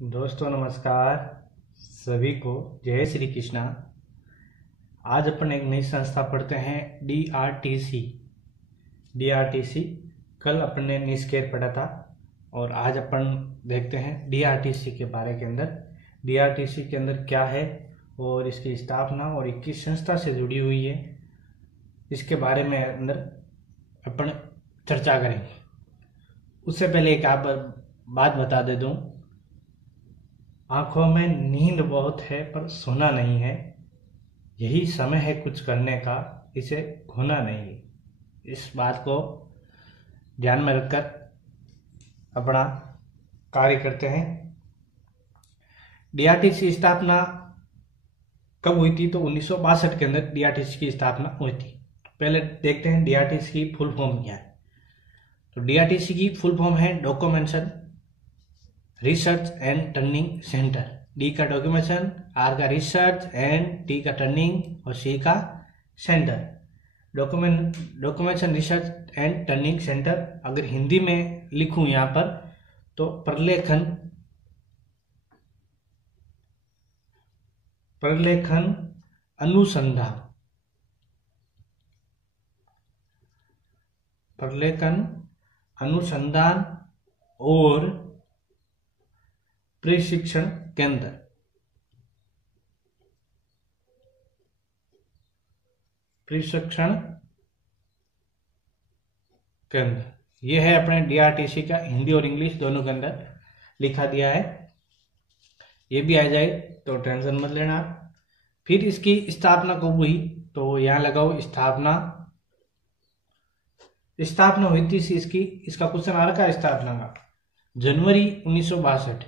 दोस्तों नमस्कार। सभी को जय श्री कृष्णा। आज अपन एक नई संस्था पढ़ते हैं DRTC। कल अपन ने निस्केर पढ़ा था और आज अपन देखते हैं DRTC के बारे के अंदर। DRTC के अंदर क्या है और इसकी स्थापना और ये किस संस्था से जुड़ी हुई है, इसके बारे में अंदर अपन चर्चा करेंगे। उससे पहले एक आप बात बता दे दूं, आंखों में नींद बहुत है पर सोना नहीं है। यही समय है कुछ करने का, इसे खोना नहीं है। इस बात को ध्यान में रखकर अपना कार्य करते हैं। DRTC स्थापना कब हुई थी? तो 1962 के अंदर DRTC की स्थापना हुई थी। पहले देखते हैं DRTC की फुल फॉर्म क्या है। तो DRTC की फुल फॉर्म है documentation research and turning centre. D का डॉक्यूमेंटेशन, आर का रिसर्च एंड टी का टर्निंग और सी का centre. Documentation research and turning centre अगर हिंदी में लिखूं यहां पर तो प्रलेखन अनुसंधान, और प्रशिक्षण केंद्र। यह है अपने DRTC का हिंदी और इंग्लिश दोनों के अंदर लिखा दिया है। ये भी आ जाए तो टेंशन मत लेना। फिर इसकी स्थापना कब हुई? तो यहां लगाओ स्थापना हुई थी इसका क्वेश्चन आ रखा है स्थापना का। जनवरी 1962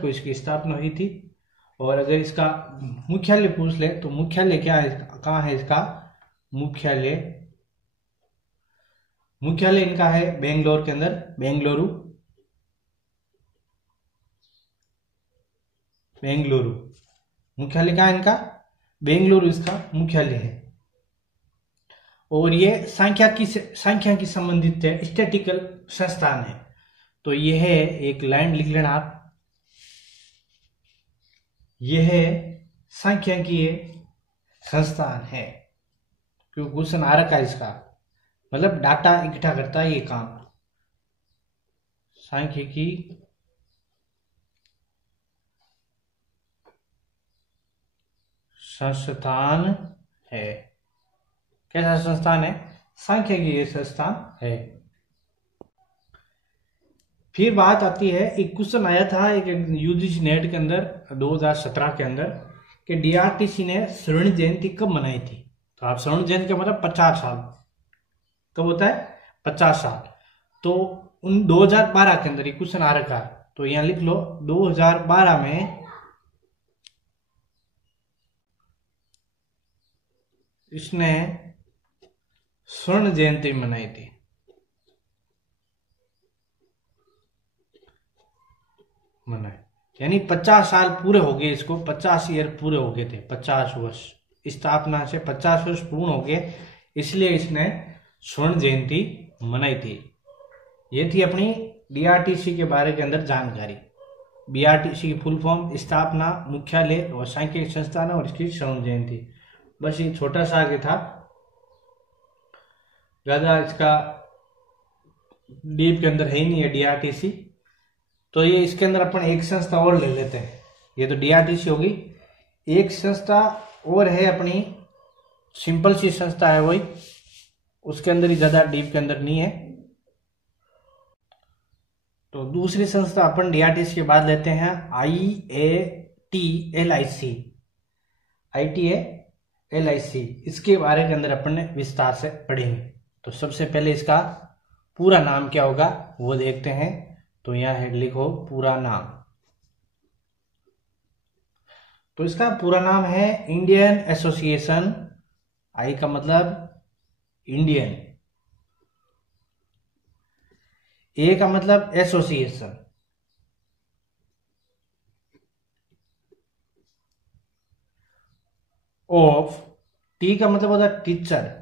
को इसकी स्थापना हुई थी। और अगर इसका मुख्यालय पूछ ले तो मुख्यालय क्या है, कहाँ है इसका मुख्यालय इनका है बेंगलोर के अंदर, बेंगलुरु। मुख्यालय क्या है इनका? बेंगलुरु इसका मुख्यालय है। और ये सांख्यिकी संबंधित है, स्टैटिकल संस्थान है। तो यह है एक लाइन लिख लेना आप, यह सांख्यिकीय संस्थान है। क्योंकि क्वेश्चन आ रखा है इसका, मतलब डाटा इकट्ठा करता है ये काम, सांख्यिकी संस्थान है। कैसा संस्थान है? सांख्यिकीय संस्थान है। फिर बात आती है, एक क्वेश्चन आया था एक UGC नेट के अंदर 2017 के अंदर कि DRTC ने स्वर्ण जयंती कब मनाई थी? तो आप स्वर्ण जयंती का मतलब 50 साल कब होता है? 50 साल। तो 2012 के अंदर ये क्वेश्चन आ रखा है, तो यहां लिख लो 2012 में इसने स्वर्ण जयंती मनाई थी। यानी 50 साल पूरे हो गए इसको, 50 ईयर पूरे हो गए थे, 50 वर्ष स्थापना से 50 वर्ष पूर्ण हो गए, इसलिए इसने स्वर्ण जयंती मनाई थी। ये थी अपनी DRTC के बारे के अंदर जानकारी। DRTC की फुल फॉर्म, स्थापना, मुख्यालय और सांख्यिक संस्थान और इसकी स्वर्ण जयंती। बस ये छोटा सा आगे था, ज्यादा इसका डीप के अंदर है ही नहीं है DRTC। तो ये इसके अंदर अपन एक संस्था और ले लेते हैं। ये तो DRTC होगी, एक संस्था और है अपनी, सिंपल सी संस्था है वही, उसके अंदर ही ज्यादा डीप के अंदर नहीं है। तो दूसरी संस्था अपन DRTC के बाद लेते हैं IATLIC। इसके बारे के अंदर अपन ने विस्तार से पढ़ेंगे। तो सबसे पहले इसका पूरा नाम क्या होगा वो देखते हैं। तो यहां है, लिखो पूरा नाम। तो इसका पूरा नाम है इंडियन एसोसिएशन, आई का मतलब इंडियन, ए का मतलब एसोसिएशन, ऑफ, टी का मतलब होता है टीचर,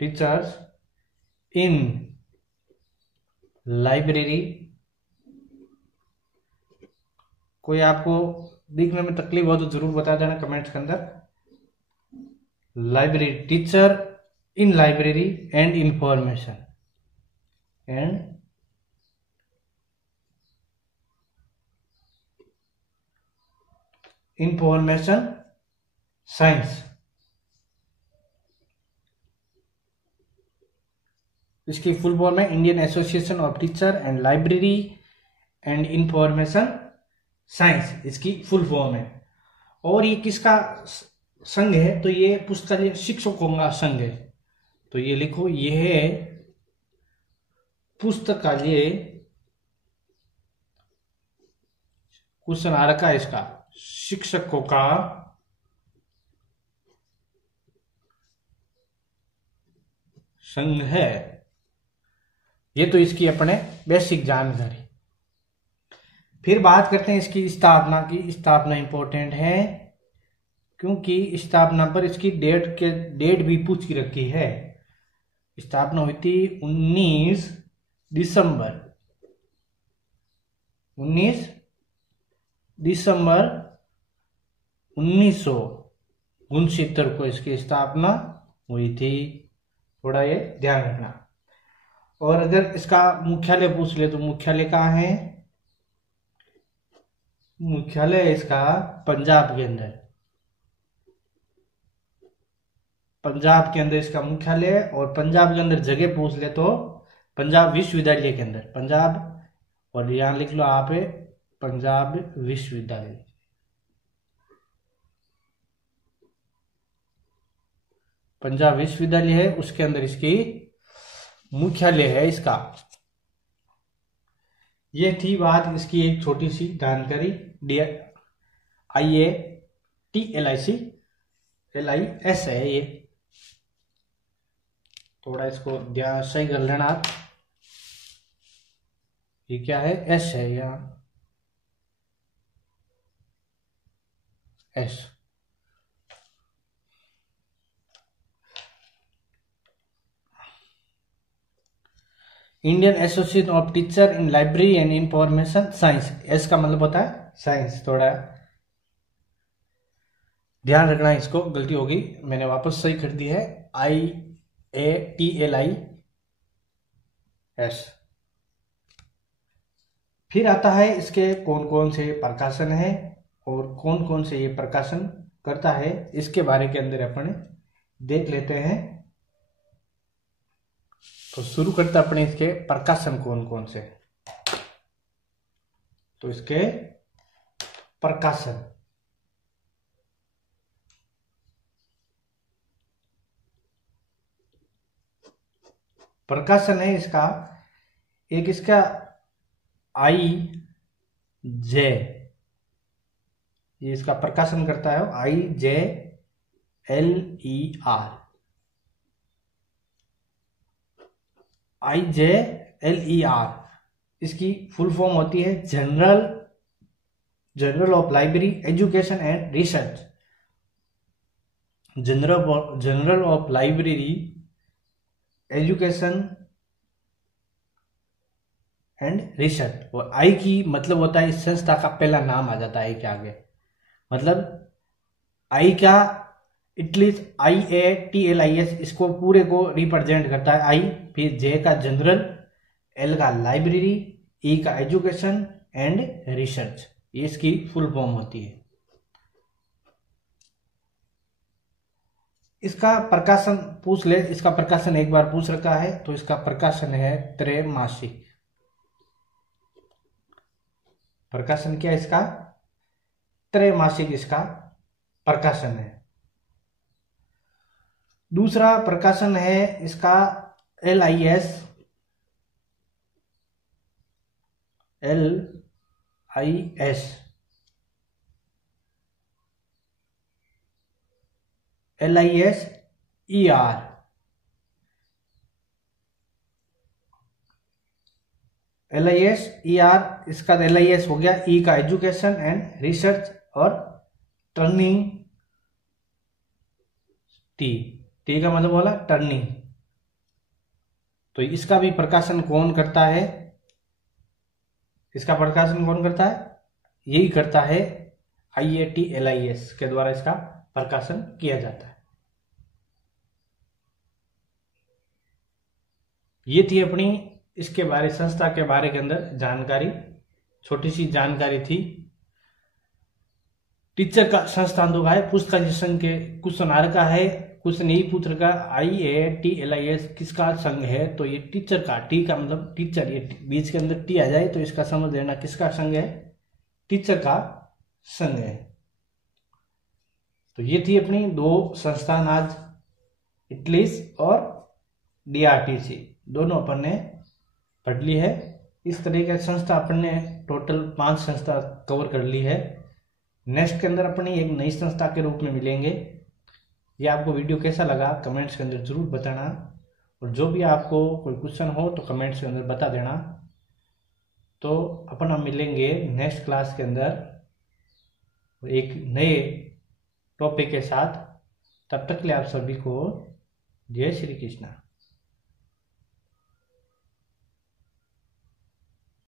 टीचर्स इन लाइब्रेरी। कोई आपको दिखने में तकलीफ हो तो जरूर बता देना कमेंट्स के अंदर। Library, teacher in library and information science. इसकी फुल फॉर्म है Indian association of teacher and library and information science, इसकी फुल फॉर्म है। और ये किसका संघ है? तो ये पुस्तकालय शिक्षकों का संघ है। तो ये लिखो, ये है पुस्तकालय, क्वेश्चन आ रखा है इसका, शिक्षकों का संघ है। ये तो इसकी अपने बेसिक जानकारी। फिर बात करते हैं इसकी स्थापना की। स्थापना इंपॉर्टेंट है क्योंकि स्थापना पर इसकी डेट भी पूछ की रखी है। स्थापना हुई थी 19 दिसंबर 1969 को इसकी स्थापना हुई थी। थोड़ा ये ध्यान रखना। और अगर इसका मुख्यालय पूछ ले तो मुख्यालय कहाँ है? मुख्यालय इसका पंजाब के अंदर, पंजाब के अंदर इसका मुख्यालय है। और पंजाब के अंदर जगह पूछ ले तो पंजाब विश्वविद्यालय के अंदर, पंजाब, और यहां लिख लो आप पंजाब विश्वविद्यालय। पंजाब विश्वविद्यालय है, उसके अंदर इसकी मुख्यालय है इसका। ये थी बात इसकी एक छोटी सी जानकारी। IATLIS है ये, थोड़ा इसको ध्यान सही कर लेना आप। ये क्या है? एस है यहाँ, S. Indian association of teacher in library and information science. S का मतलब होता है साइंस। थोड़ा ध्यान रखना, इसको गलती होगी, मैंने वापस सही कर दी है। IATLIS। फिर आता है इसके कौन कौन से प्रकाशन है और कौन कौन से ये प्रकाशन करता है, इसके बारे के अंदर अपन देख लेते हैं। तो शुरू करते अपने इसके प्रकाशन कौन कौन से। तो इसके प्रकाशन है इसका, एक इसका IJ, ये इसका प्रकाशन करता है IJLER। इसकी फुल फॉर्म होती है general of library education and research. General of library education and research. और आई की मतलब होता है इस संस्था का पहला नाम आ जाता है आई के आगे, मतलब आई क्या, एटलीस्ट IATLIS इसको पूरे को रिप्रेजेंट करता है आई। फिर जे का जनरल, एल का लाइब्रेरी, ई का एजुकेशन एंड रिसर्च, ये इसकी फुल फॉर्म होती है। इसका प्रकाशन पूछ ले, इसका प्रकाशन एक बार पूछ रखा है, तो इसका प्रकाशन है त्रैमासिक। प्रकाशन क्या है इसका? त्रैमासिक इसका प्रकाशन है। दूसरा प्रकाशन है इसका LIS LISER। इसका LIS हो गया, ई का एजुकेशन एंड रिसर्च, और टर्निंग टी का मतलब बोला टर्निंग, तो इसका भी प्रकाशन कौन करता है? इसका प्रकाशन कौन करता है? यही करता है, IAT LIS के द्वारा इसका प्रकाशन किया जाता है। ये थी अपनी इसके बारे, संस्था के बारे के अंदर जानकारी, छोटी सी जानकारी थी। टीचर का संस्थान तो है, पुस्तक संघ के क्वेश्चन आ रखा है, क्वेश्चन यही पूछ रखा IAT LIS किसका संघ है? तो ये टीचर का, टी का मतलब टीचर, ये बीच के अंदर टी आ जाए तो इसका समझ लेना किसका संघ है? टीचर का संघ है। तो ये थी अपनी दो संस्थान आज, इटलीस और DRTC, दोनों अपन ने पढ़ ली है। इस तरीके की संस्था अपन ने टोटल 5 संस्था कवर कर ली है। नेक्स्ट के अंदर अपनी एक नई संस्था के रूप में मिलेंगे। ये आपको वीडियो कैसा लगा कमेंट्स के अंदर जरूर बताना, और जो भी आपको कोई क्वेश्चन हो तो कमेंट्स के अंदर बता देना। तो अपन हम मिलेंगे नेक्स्ट क्लास के अंदर एक नए टॉपिक के साथ। तब तक के लिए आप सभी को जय श्री कृष्णा।